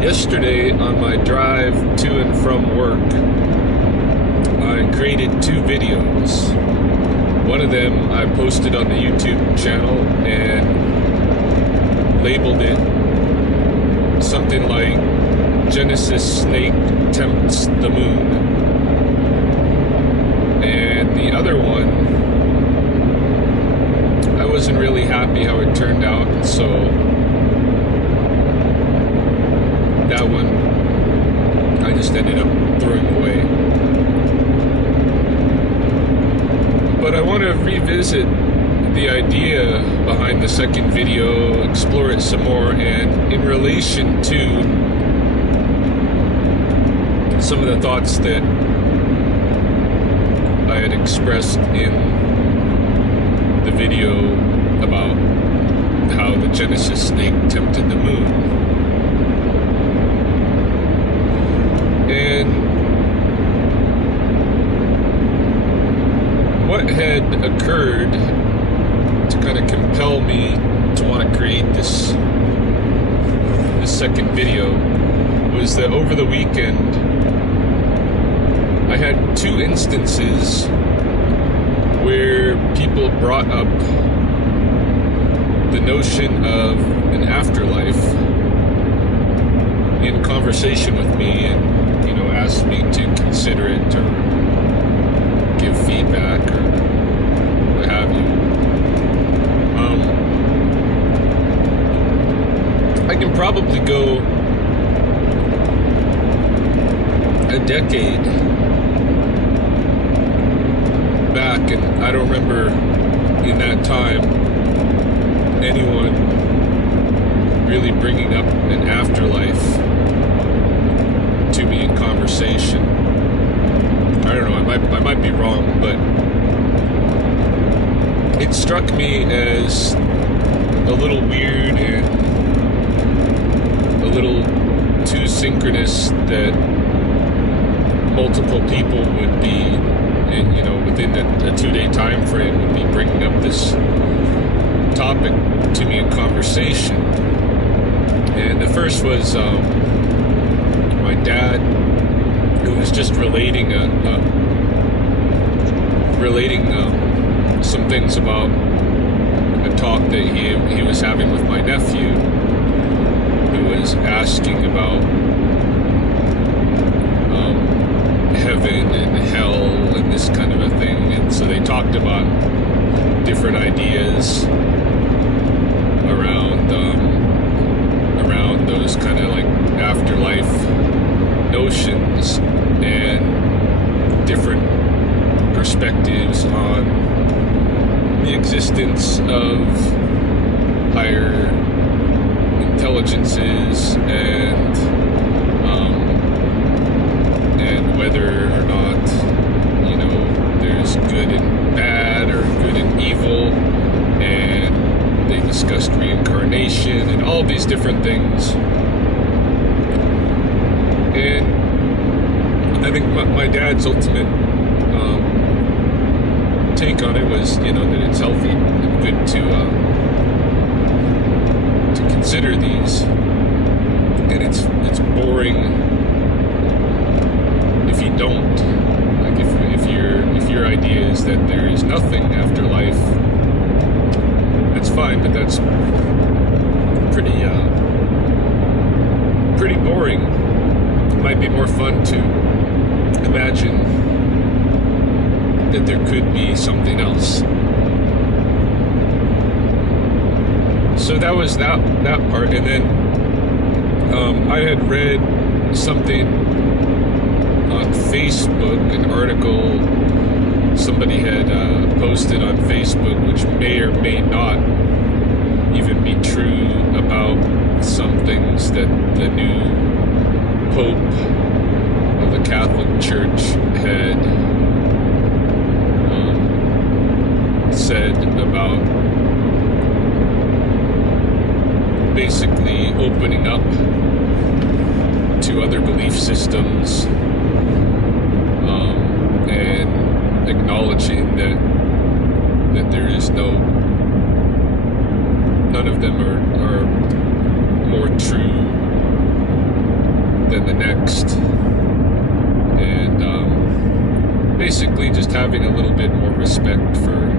Yesterday, on my drive to and from work, I created 2 videos. One of them I posted on the YouTube channel and labeled it something like Genesis Snake Tempts the Moon. And the other one, I wasn't really happy how it turned out, and so that one I just ended up throwing away. But I want to revisit the idea behind the second video, explore it some more, and in relation to some of the thoughts that I had expressed in the video about how the Genesis snake tempted the moon. And what had occurred to kind of compel me to want to create this second video was that over the weekend I had 2 instances where people brought up the notion of an afterlife in conversation with me, and asked me to consider it or give feedback or what have you. I can probably go a decade back, and I don't remember in that time anyone really bringing up an afterlife to me in conversation. I don't know, I might be wrong, but it struck me as a little weird and a little too synchronous that multiple people would be, within a 2-day time frame, would be bringing up this topic to me in conversation. And the first was my dad, who was just relating some things about a talk that he was having with my nephew, who was asking about heaven and hell and this kind of a thing. And so they talked about different ideas around those kind of like afterlife notions and different perspectives on the existence of higher intelligences and whether or not there's good and bad or good and evil, and they discussed reincarnation and all these different things. And I think my dad's ultimate take on it was, that it's healthy and good to consider these, and it's boring if you don't. Like if your idea is that there is nothing after life, that's fine, but that's pretty boring. It might be more fun to imagine that there could be something else. So that was that part. And then I had read something on Facebook, an article somebody had posted on Facebook, which may or may not even be true, about some things that the new Pope of the Catholic Church had said about basically opening up to other belief systems, and acknowledging that there is none of them are more true than the next. And basically just having a little bit more respect for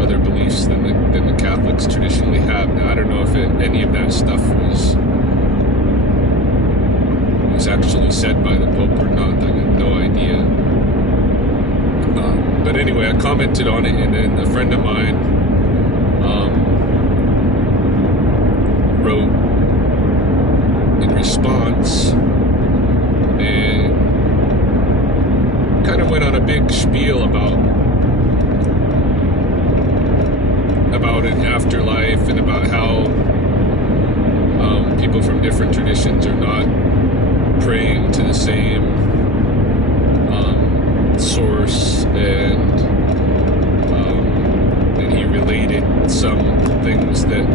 other beliefs than the Catholics traditionally have. Now, I don't know if any of that stuff was actually said by the Pope or not. I have no idea. But anyway, I commented on it, and then a friend of mine wrote in response and kind of went on a big spiel about an afterlife and about how people from different traditions are not praying to the same source, and he related some things that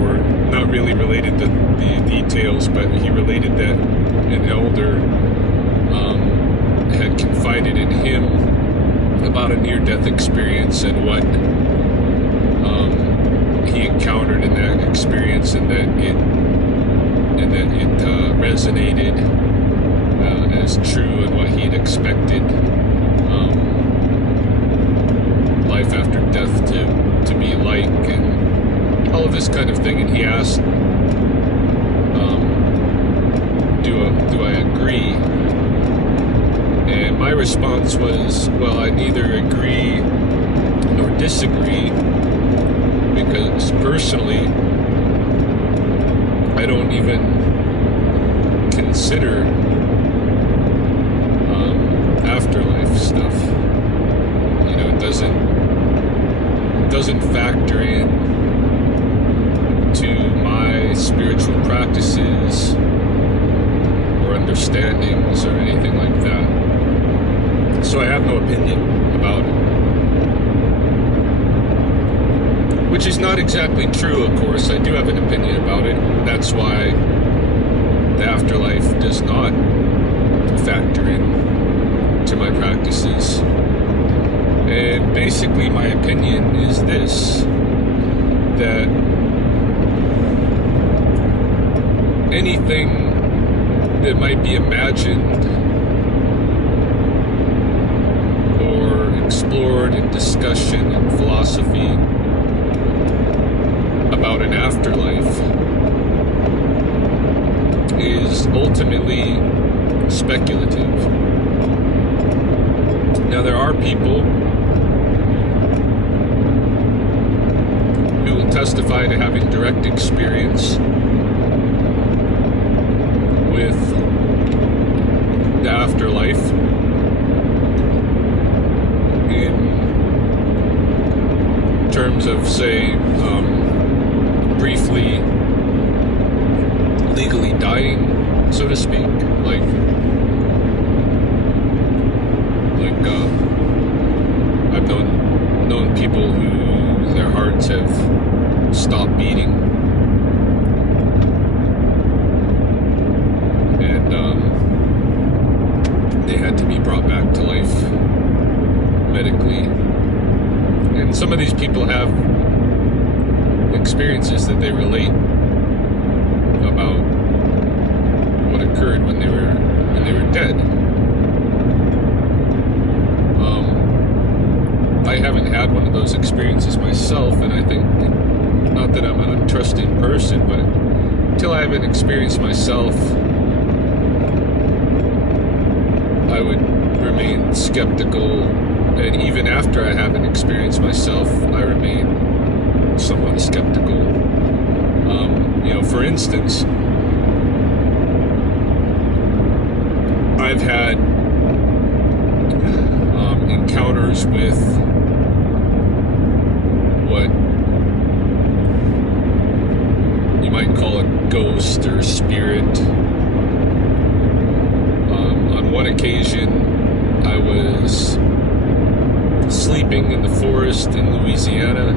were not really related to the details, but he related that an elder had confided in him about a near-death experience and what he encountered in that experience, and that it resonated as true and what he'd expected life after death to be like, and all of this kind of thing. And he asked, do I agree? And my response was, well, I neither agree nor disagree, because personally I don't even consider afterlife stuff. You know, it doesn't factor in to my spiritual practices or understandings or anything like that. So I have no opinion about it. Which is not exactly true, of course. I do have an opinion about it. That's why the afterlife does not factor in to my practices. And basically my opinion is this, that anything that might be imagined or explored in discussion and philosophy about an afterlife is ultimately speculative. Now, there are people who will testify to having direct experience with the afterlife in terms of, say, briefly legally dying, so to speak. Like I've known people who their hearts have stopped beating, and they had to be brought back to life medically. And some of these people have experiences that they relate about what occurred when they were dead. I haven't had one of those experiences myself, and I think, not that I'm an untrusting person, but until I have an experience myself, I would remain skeptical. And even after I have an experience myself, I remain somewhat skeptical. For instance, I've had encounters with what you might call a ghost or a spirit. On one occasion, I was sleeping in the forest in Louisiana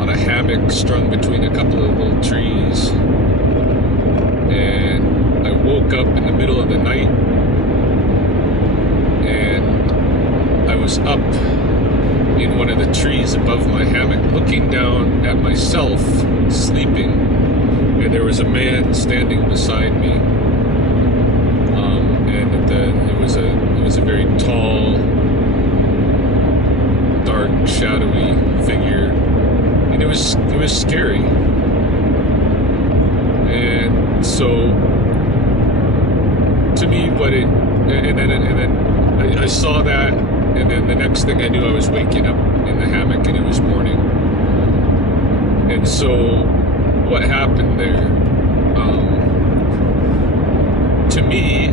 on a hammock strung between a couple of little trees, and I woke up in the middle of the night, and I was up in one of the trees above my hammock looking down at myself sleeping and there was a man standing beside me, and it was a very tall, dark, shadowy figure, and it was scary. And so, to me, and then I saw that, and then the next thing I knew, I was waking up in the hammock, and it was morning. And so, what happened there? To me,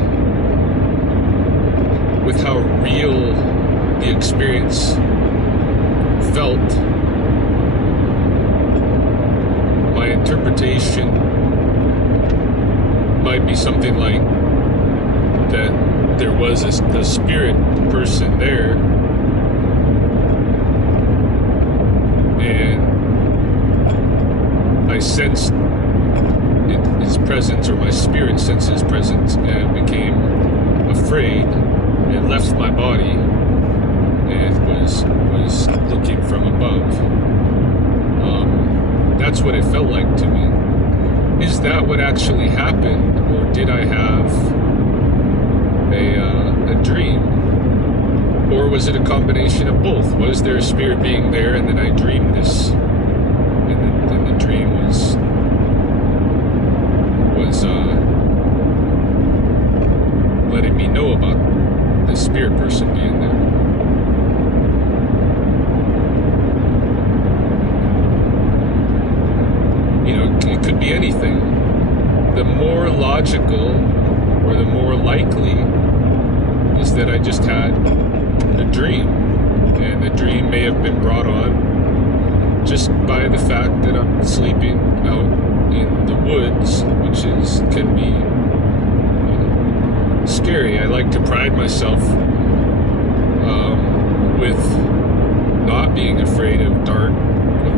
with how real the experience felt, my interpretation might be something like that there was a spirit person there, and I sensed his presence, or my spirit sensed his presence, and became afraid. It left my body and was looking from above. That's what it felt like to me. Is that what actually happened, or did I have a dream? Or was it a combination of both? Was there a spirit being there, and then I dreamed this, and the dream was letting me know about the spirit person being there? It could be anything. The more logical, or the more likely, is that I just had a dream, and the dream may have been brought on just by the fact that I'm sleeping out in the woods, which can be scary. I like to pride myself with not being afraid of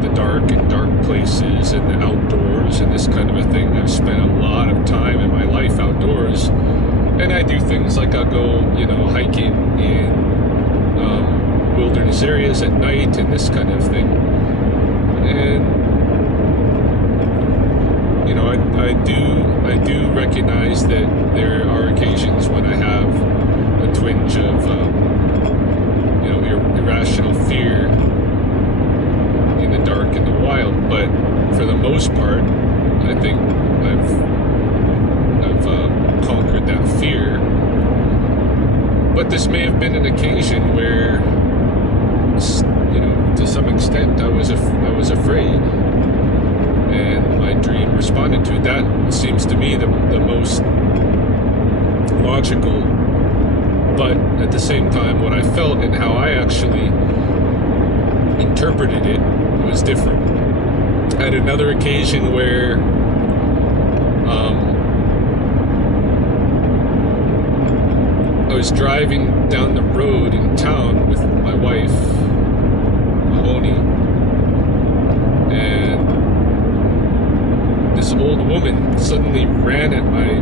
the dark and dark places and the outdoors and this kind of a thing. I've spent a lot of time in my life outdoors, and I do things like I'll go, hiking in wilderness areas at night and this kind of thing. And I do recognize that there are occasions when I have a twinge of irrational fear in the dark and the wild, but for the most part, I think I've conquered that fear. But this may have been an occasion where, to some extent, I was afraid, and my dream responded to it. That seems to me the most logical, but at the same time, what I felt and how I actually interpreted it was different. At another occasion where I was driving down the road in town with my wife, Mahoney, and this old woman suddenly ran at my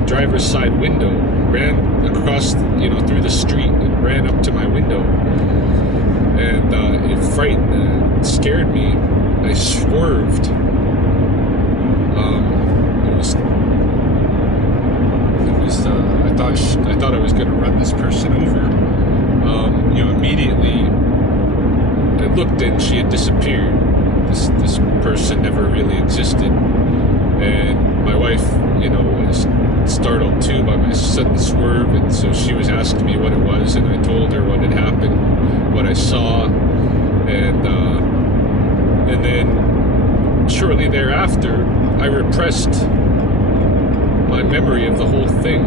driver's side window, ran across, through the street, and ran up to my window, and it frightened and scared me. I swerved. I thought I was going to run this person over. Immediately I looked, and she had disappeared. This person never really existed, and my wife, was startled too by my sudden swerve, and so she was asking me what it was, and I told her what had happened, what I saw, and then shortly thereafter, I repressed my memory of the whole thing.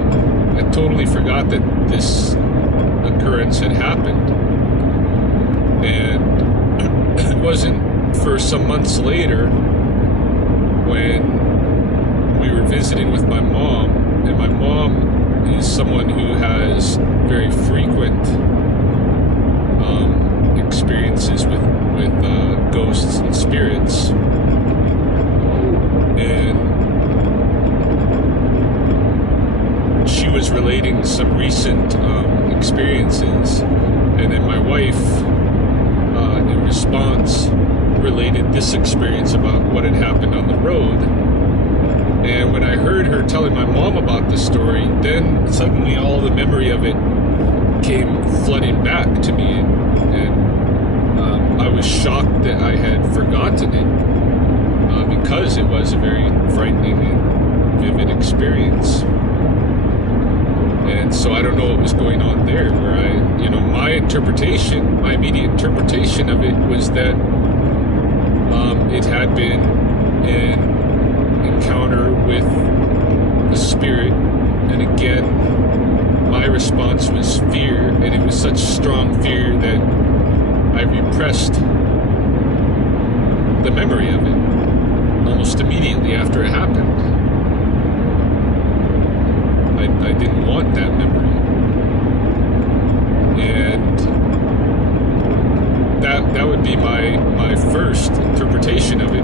I totally forgot that this occurrence had happened. And it wasn't for some months later when we were visiting with my mom, and my mom is someone who has very frequent experiences with ghosts and spirits. And she was relating some recent experiences, and then my wife, in response, related this experience about what had happened on the road. And when I heard her telling my mom about the story, then suddenly all the memory of it came flooding back to me, and I was shocked that I had forgotten it, because it was a very frightening and vivid experience. And so I don't know what was going on there, where my interpretation, my immediate interpretation of it was that it had been an encounter with a spirit, and again, my response was fear, and it was such strong fear that I repressed the memory of it almost immediately after it happened. I didn't want that memory, and that would be my first interpretation of it.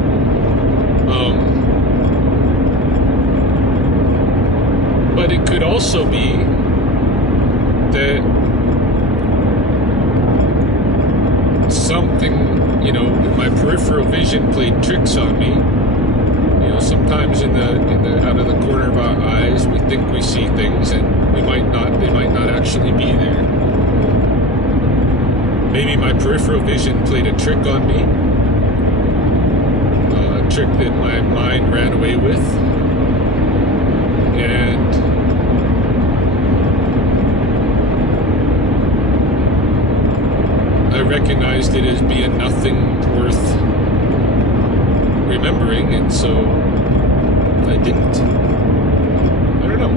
But it could also be that something, my peripheral vision played tricks on me. Sometimes in the out of the corner of our eyes, we think we see things, and they might not actually be there. Maybe my peripheral vision played a trick on me, a trick that my mind ran away with, and I recognized it as being nothing worth remembering, and so I didn't. I don't know.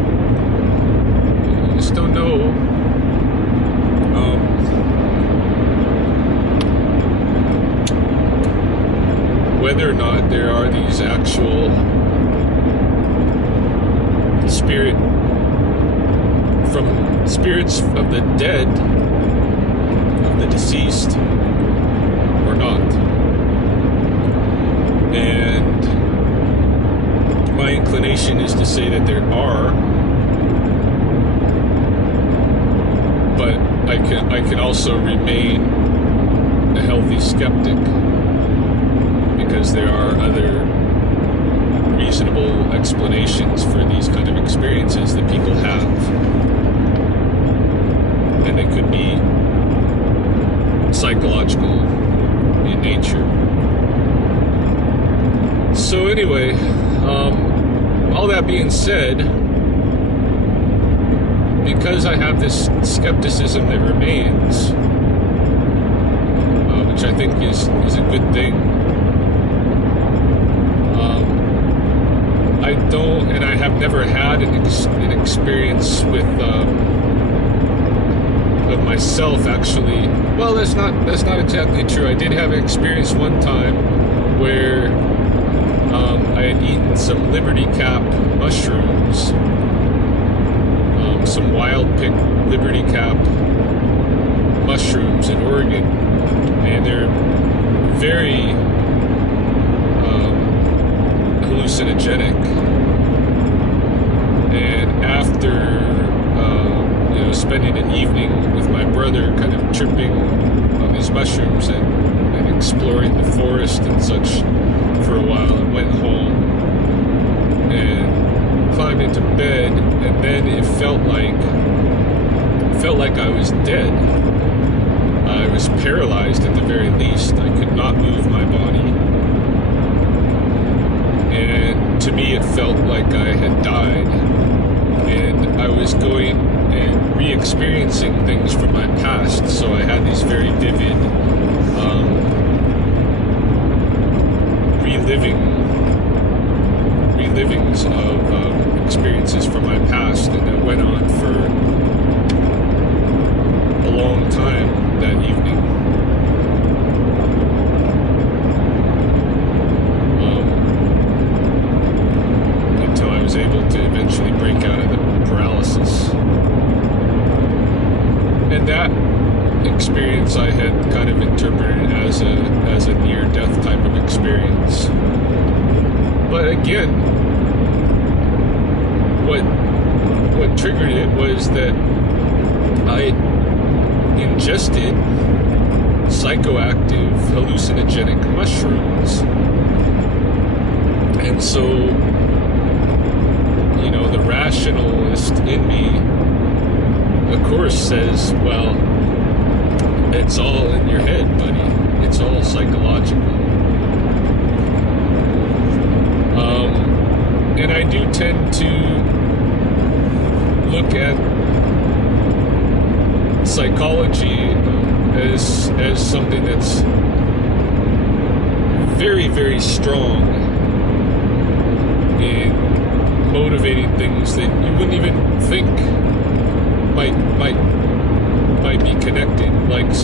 I just don't know. Whether or not there are these actual spirits of the dead, of the deceased, or not. And my inclination is to say that there are, but I can also remain a healthy skeptic, because there are other reasonable explanations for these kind of experiences that people have, and they could be psychological in nature. So anyway, all that being said, because I have this skepticism that remains, which I think is a good thing, I don't, and I have never had an experience with of myself actually. Well, that's not exactly true. I did have an experience one time where I had eaten some Liberty Cap mushrooms, some wild pick Liberty Cap mushrooms in Oregon, and they're very hallucinogenic. And after spending an evening with my brother, kind of tripping on these mushrooms and exploring the forest and such for a while, I went home and climbed into bed, and then it felt like I was dead. I was paralyzed at the very least. I could not move my body, and to me it felt like I had died, and I was going and re-experiencing things from my past. So I had these very vivid relivings of experiences from my past, and it went on for a long time that evening. Until I was able to eventually break out of the paralysis. And that experience I had kind of interpreted as a near-death type of experience. But again, what triggered it was that I ingested psychoactive hallucinogenic mushrooms. And so the rationalist in me, of course, says, well, it's all in your head, buddy. It's all psychological. And I do tend to look at psychology as something that's very, very strong in motivating things that you wouldn't even think might be connected, like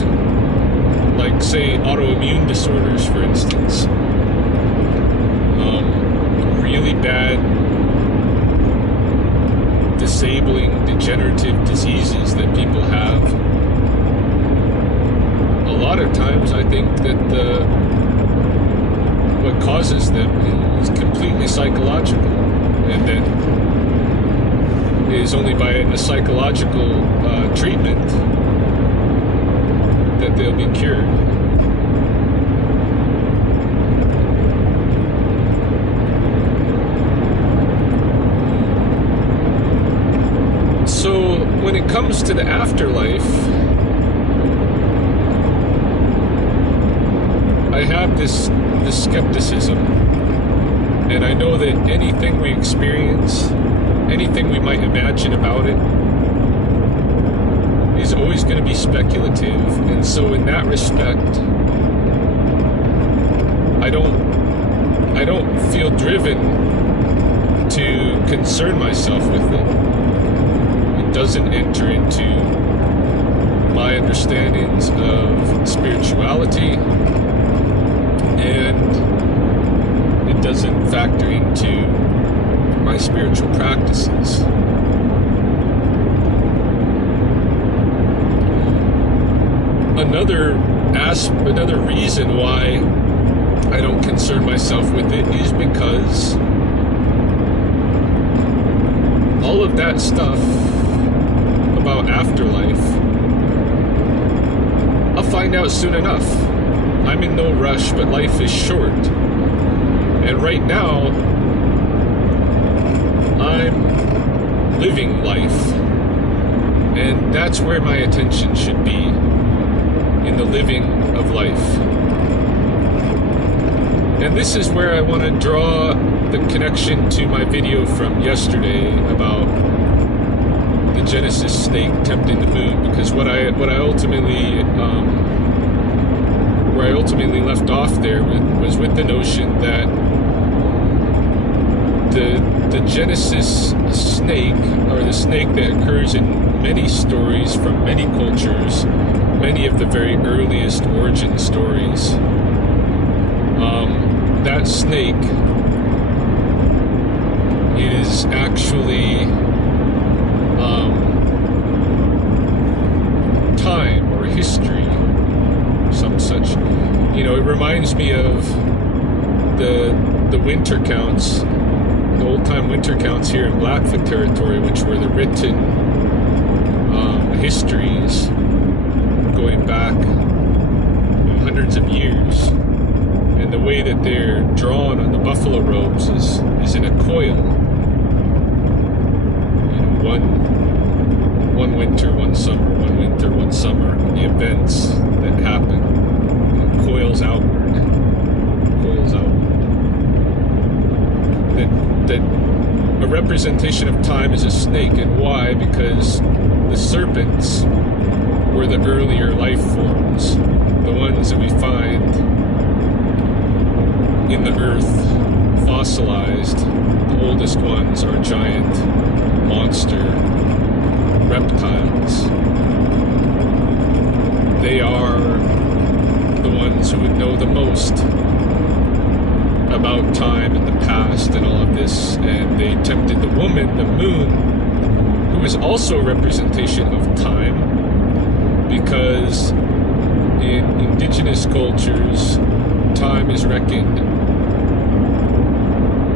say autoimmune disorders, for instance. Really bad, disabling, degenerative diseases that people have. A lot of times I think that what causes them is completely psychological, and that is only by a psychological treatment that they'll be cured. So when it comes to the afterlife, I have this skepticism, and I know that anything we experience, anything we might imagine about it, is always going to be speculative. And so in that respect, I don't feel driven to concern myself with it. It doesn't enter into my understandings of spirituality, and it doesn't factor into my spiritual practices. Another reason why I don't concern myself with it is because all of that stuff about afterlife, I'll find out soon enough. I'm in no rush, but life is short. And right now, I'm living life. And that's where my attention should be, in the living of life. And this is where I want to draw the connection to my video from yesterday about the Genesis snake tempting the moon, because what I ultimately where I ultimately left off there was with the notion that the Genesis snake, or the snake that occurs in many stories from many cultures, many of the very earliest origin stories, that snake is actually time or history, some such. It reminds me of the winter counts, the old-time winter counts here in Blackfoot territory, which were the written histories going back hundreds of years. And the way that they're drawn on the buffalo robes is in a coil. One winter, one summer, one winter, one summer. The events that happen, coils outward. That a representation of time is a snake. And why? Because the serpents were the earlier life forms, the ones that we find in the earth, fossilized. The oldest ones are giant monster reptiles. They are the ones who would know the most about time and the past and all of this, and they tempted the woman, the moon, who is also a representation of time, because in indigenous cultures, time is reckoned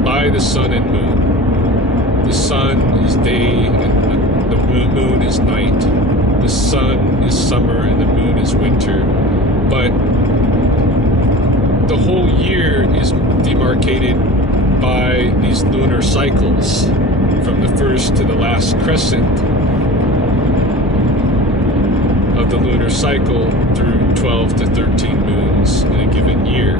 by the sun and moon. The sun is day and the moon is night. The sun is summer and the moon is winter. But the whole year is demarcated by these lunar cycles from the first to the last crescent of the lunar cycle through 12 to 13 moons in a given year.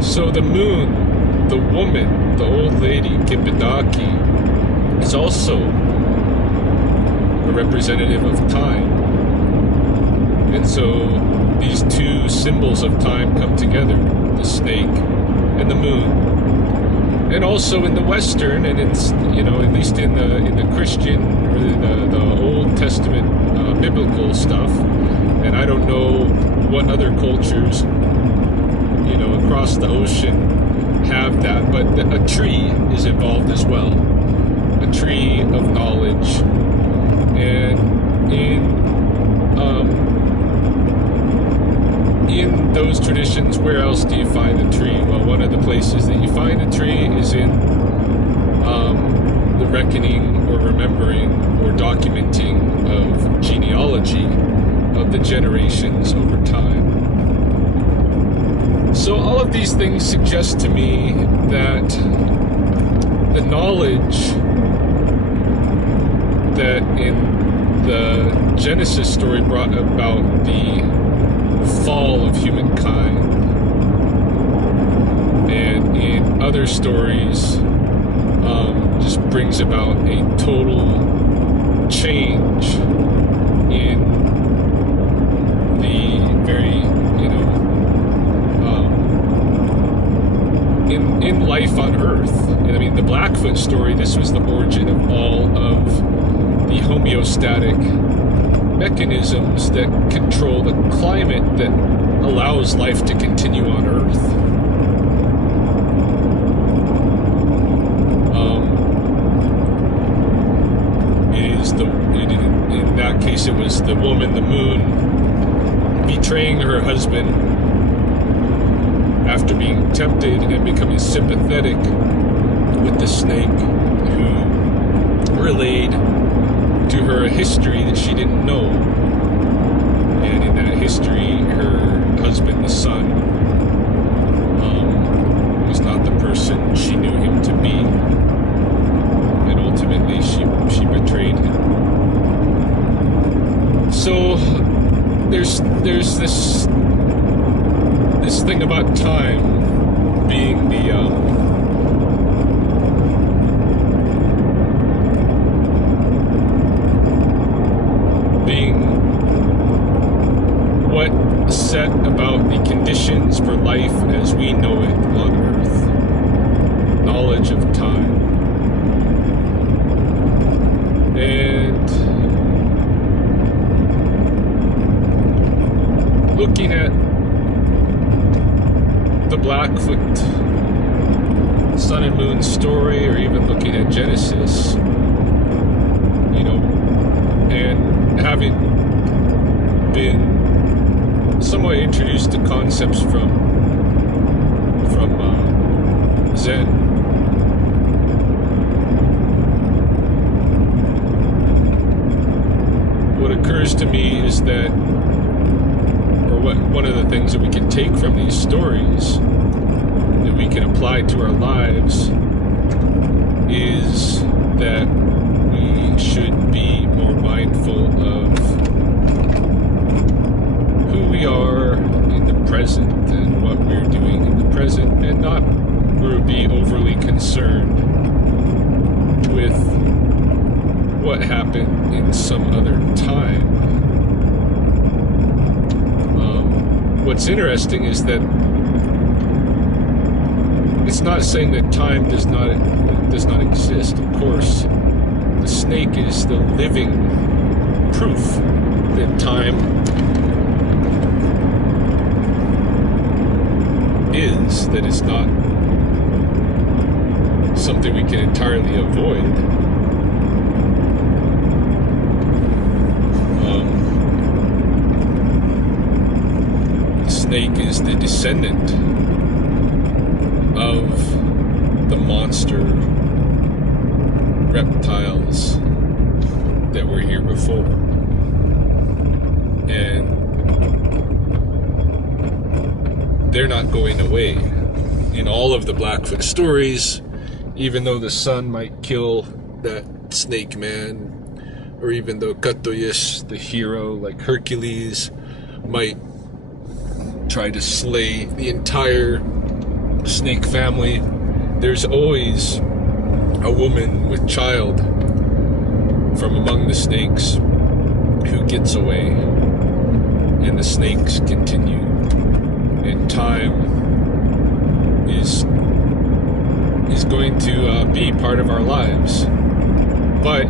So the moon, the woman, the old lady, Kipidaki, is also a representative of time. And so these two symbols of time come together, the snake and the moon. And also in the Western, and it's, you know, at least in the Christian or the Old Testament biblical stuff, and I don't know what other cultures, you know, across the ocean have that, but a tree is involved as well, a tree of knowledge. And in those traditions, where else do you find a tree? Well, one of the places that you find a tree is in the reckoning or remembering or documenting of genealogy of the generations over time. So all of these things suggest to me that the knowledge that in the Genesis story brought about the fall of humankind, and in other stories just brings about a total change in the very, you know, in life on Earth. I mean, the Blackfoot story, this was the origin of all of the homeostatic mechanisms that control the climate that allows life to continue on Earth. In that case, it was the woman, the moon, betraying her husband after being tempted and becoming sympathetic with the snake, who relayed to her a history that she didn't know. And in that history, her husband, the sun, was not the person she knew him to be. And ultimately, she betrayed him. So there's this thing about time being the what set about the conditions for life as we know it on Earth. Knowledge of time. And looking at the Blackfoot sun and moon story, or even looking at Genesis, you know, and having been somewhat introduced to concepts from Zen, what occurs to me is that, or one of the things that we can take from these stories that we can apply to our lives is that we should be more mindful of who we are in the present and what we're doing in the present, and not be overly concerned with what happened in some other time. What's interesting is that it's not saying that time does not exist. Of course, the snake is the living proof that time is, that it's not something we can entirely avoid. The snake is the descendant of the monster reptiles that were here before. And they're not going away. in all of the Blackfoot stories, even though the son might kill that snake man, or even though Katoyish, the hero, like Hercules, might try to slay the entire snake family, there's always a woman with child from among the snakes who gets away, and the snakes continue, and time is going to be part of our lives. But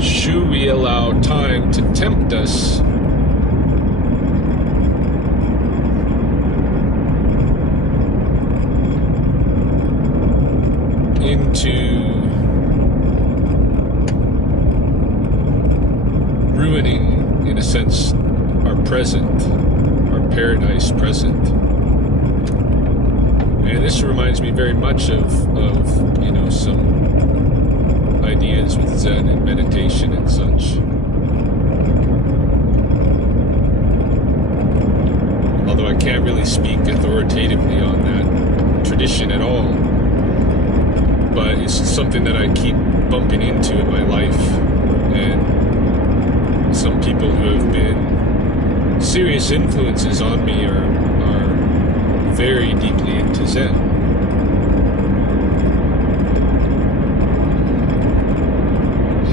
should we allow time to tempt us into ruining, in a sense, our present, our paradise present? And this reminds me very much of some ideas with Zen and meditation and such. Although I can't really speak authoritatively on that tradition at all. But it's something that I keep bumping into in my life. And some people who have been serious influences on me are very deeply into Zen.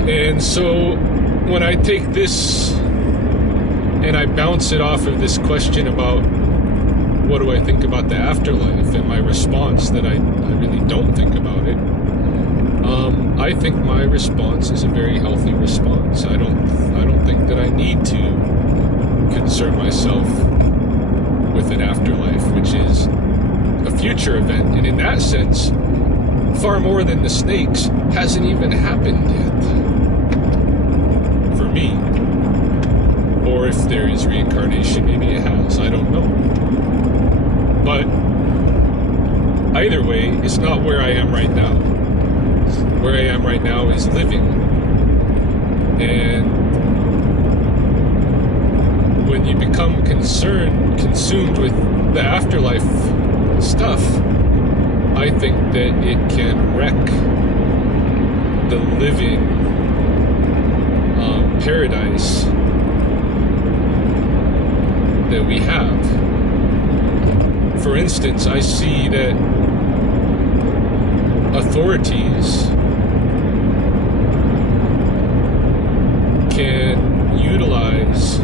And so when I take this and I bounce it off of this question about what do I think about the afterlife, and my response that I really don't think about it, I think my response is a very healthy response. I don't think that I need to concern myself with an afterlife, which is a future event, and in that sense, far more than the snakes hasn't even happened yet for me. Or if there is reincarnation, maybe it has, I don't know. But either way, it's not where I am right now. Where I am right now is living. And when you become consumed with the afterlife stuff, I think that it can wreck the living paradise that we have. For instance, I see that authorities can utilize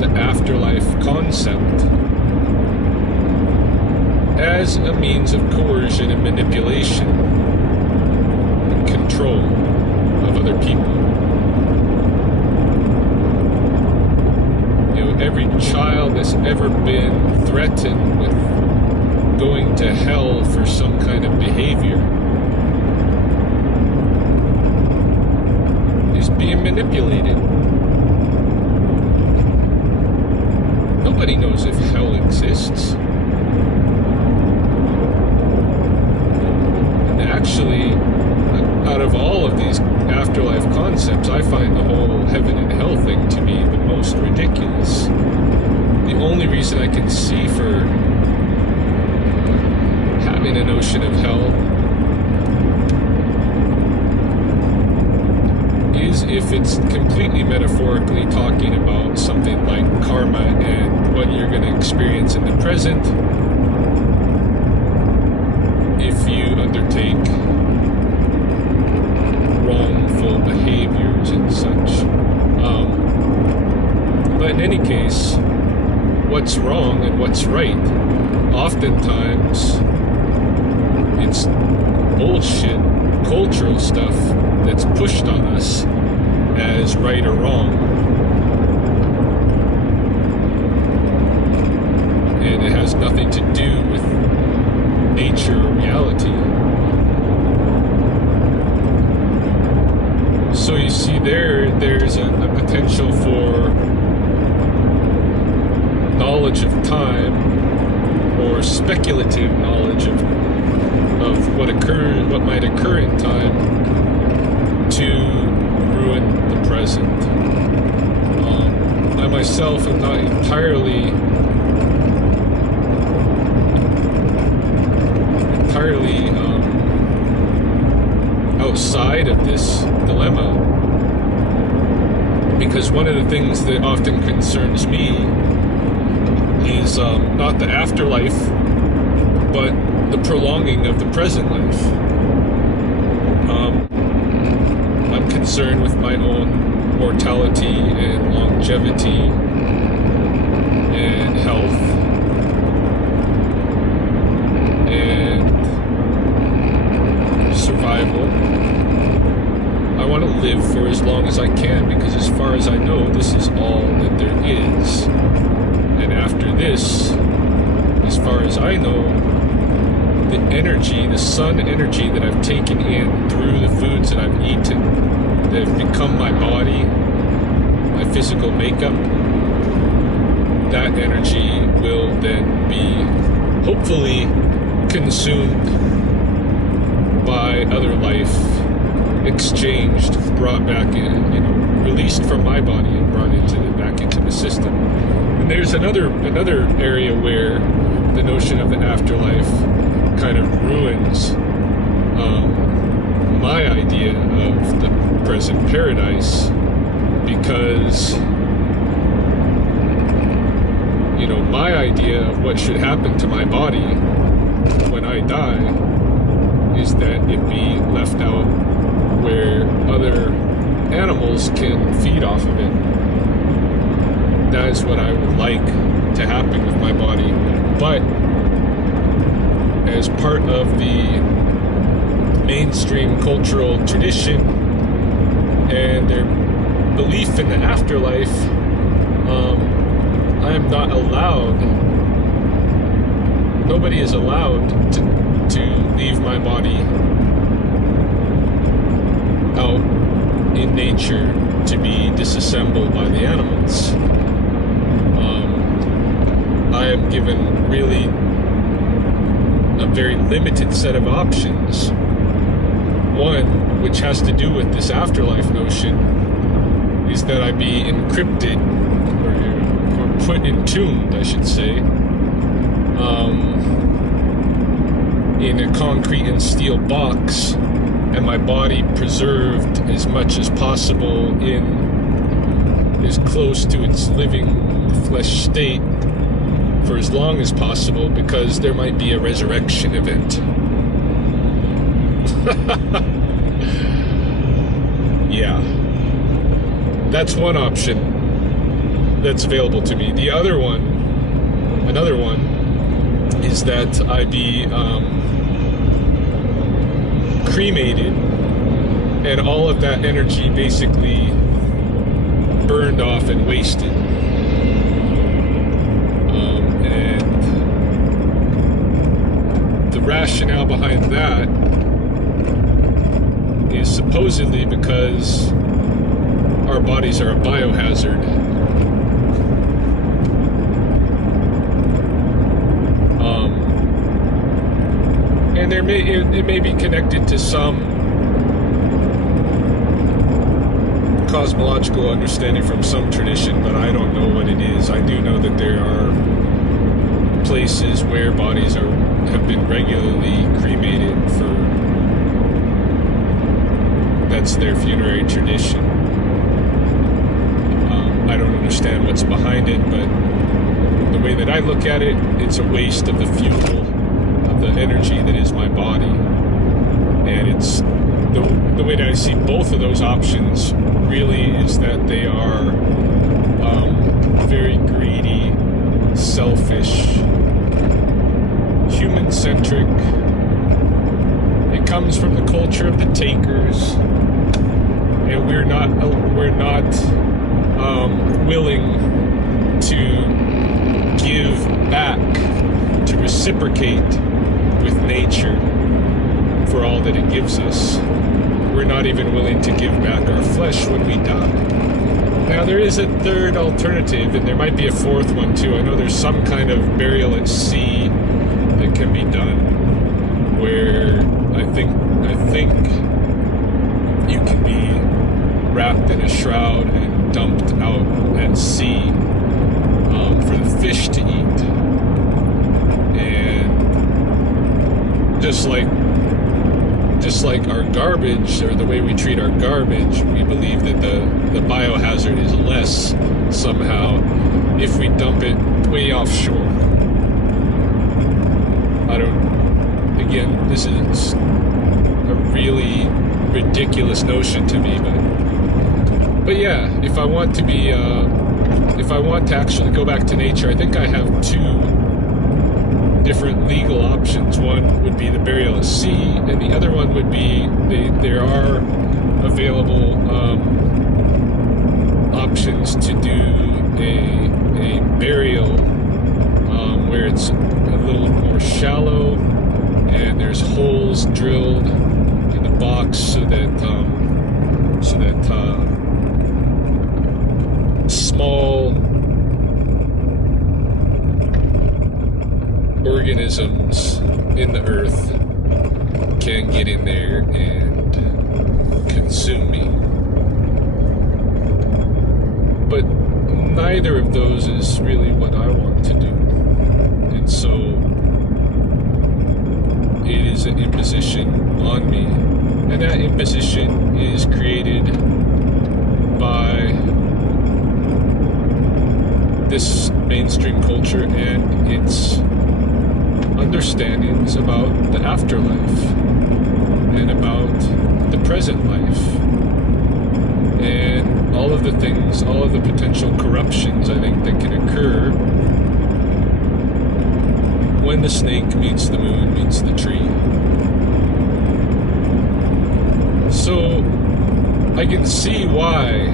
the afterlife concept as a means of coercion and manipulation and control of other people. Every child that's ever been threatened with going to hell for some kind of behavior is being manipulated. Nobody knows if hell exists. And actually, out of all of these afterlife concepts, I find the whole heaven and hell thing to be the most ridiculous. The only reason I can see for having a notion of hell is if it's completely metaphorically talking about something like karma and what you're going to experience in the present if you undertake wrongful behaviors and such. But in any case, what's wrong and what's right, oftentimes it's bullshit cultural stuff that's pushed on us as right or wrong. And it has nothing to do with nature or reality. So you see there's a potential for knowledge of time, or speculative knowledge of what might occur in time to ruin the present. I myself am not entirely It's not the afterlife, but the prolonging of the present life. I'm concerned with my own mortality and longevity and health and survival. I want to live for as long as I can, because as far as I know, this is all that there is. And after this, as far as I know, the energy, the sun energy that I've taken in through the foods that I've eaten, that have become my body, my physical makeup, that energy will then be hopefully consumed by other life, exchanged, brought back in, released from my body and brought back into the system. And there's another area where the notion of the afterlife kind of ruins my idea of the present paradise, because my idea of what should happen to my body when I die is that it be left out where other animals can feed off of it. That is what I would like to happen with my body. But as part of the mainstream cultural tradition and their belief in the afterlife, I am not allowed, nobody is allowed to leave my body out in nature to be disassembled by the animals. I am given really a very limited set of options. One, which has to do with this afterlife notion, is that I be encrypted, or put entombed, I should say, in a concrete and steel box, and my body preserved as much as possible in as close to its living flesh state for as long as possible, because there might be a resurrection event. Yeah. That's one option that's available to me. The other one, another one, is that I be cremated and all of that energy basically burned off and wasted. And the rationale behind that is supposedly because our bodies are a biohazard. And it may be connected to some cosmological understanding from some tradition, but I don't know what it is. I do know that there are places where bodies have been regularly cremated that's their funerary tradition. I don't understand what's behind it, but the way that I look at it, it's a waste of the fuel, of the energy that is my body. And it's the way that I see both of those options really is that they are very greedy, selfish, human-centric. It comes from the culture of the takers, and we're not willing to give back, to reciprocate with nature for all that it gives us. We're not even willing to give back our flesh when we die. Now, there is a third alternative, and there might be a fourth one too. I know there's some kind of burial at sea that can be done, where I think you can be wrapped in a shroud and dumped out at sea for the fish to eat. And just like our garbage, or the way we treat our garbage, we believe that the biohazard is less somehow if we dump it way offshore. I don't, again, this is a really ridiculous notion to me, but yeah, if I want to be, if I want to actually go back to nature, I think I have two different legal options. One would be the burial at sea, and the other one would be there are available options to do a burial where it's a little more shallow, and there's holes drilled in the box so that small organisms in the earth can get in there and consume me. But neither of those is really what I want to do. And so it is an imposition on me. And that imposition is created by this mainstream culture and its understandings about the afterlife and about the present life and all of the things, all of the potential corruptions I think that can occur when the snake meets the moon meets the tree. So I can see why,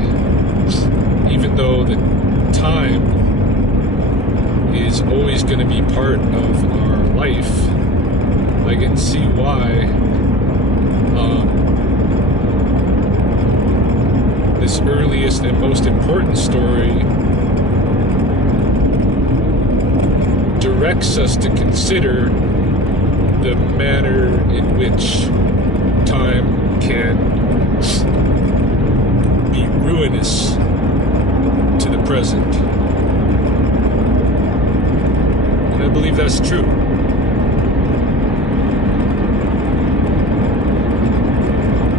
even though the time is always going to be part of our life, I can see why this earliest and most important story directs us to consider the manner in which time can be ruinous to the present. And I believe that's true.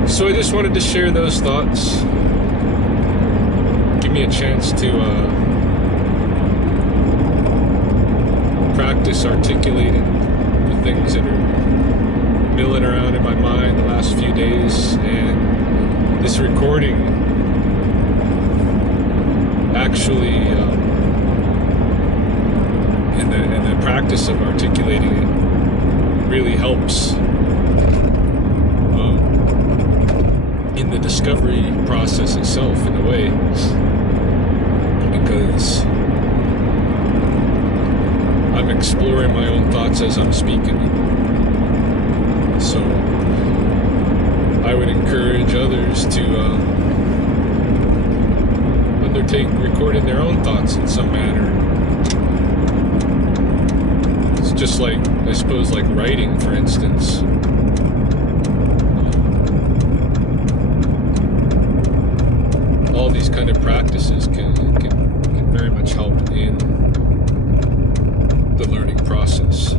So I just wanted to share those thoughts. Give me a chance to practice articulating the things that are milling around in my mind the last few days. And this recording actually, in the practice of articulating it, really helps in the discovery process itself, in a way, because I'm exploring my own thoughts as I'm speaking. So I would encourage others to undertake recording their own thoughts in some manner. It's just like, I suppose, like writing, for instance. All these kind of practices can very much help in the learning process.